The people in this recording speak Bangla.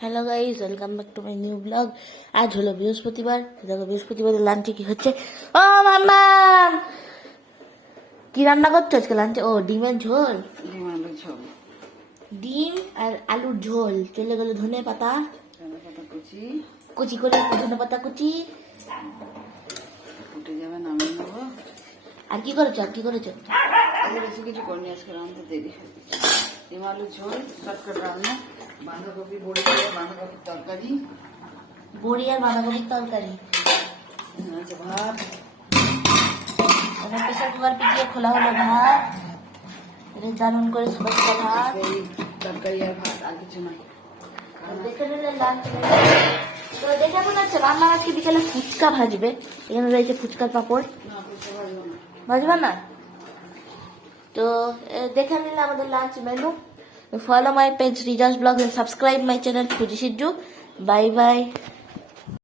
Hello guys, welcome back to my new blog. আজ হলো বৃহস্পতিবার। দেখো বৃহস্পতিবারের লাঞ্চে কি হচ্ছে। ও মাম্মা, কি রান্না করছো আজকে লাঞ্চে? ও ডিমের ঝোল। আলুর ঝোল, ডিম আর আলুর ঝোল। চলে গেল ধনে পাতা পাতা কুচি কুচি করে, ধনে পাতা কুচি। ফুটে যাবে, নামিয়ে নেবো। আর কি করেছো? আর কি করেছো? আগে বেশি কিছু করিনি, আজকে রান্না দেরি হয়ে গেছে। ডিম আলুর ঝোল, চটকট রান্না, বাঁধাকপি বড়ি দিয়ে বাঁধাকপির তরকারি, বড়ি আর বাঁধাকপির তরকারি। আছে ভাত, এটা প্রেসার কুকার পিটিয়ে খোলা হলো ভাত। এটা জানুন করে সকাল সকাল ভাত। আজকে এই তরকারি আর ভাত, আর কিছু নাই। দেখে নিলে লাঞ্চ তো দেখে মনে হচ্ছে রান্না আজকে বিকেলে ফুচকা ভাজবে। এখানে রয়েছে ফুচকার পাপড়। না, বুঝতে পারবো না। ভাজবে না তো দেখে নিলে আমাদের lunch menu. Follow my page রিজাস blog and subscribe my channel ফুজি সিজ্জু। Bye by.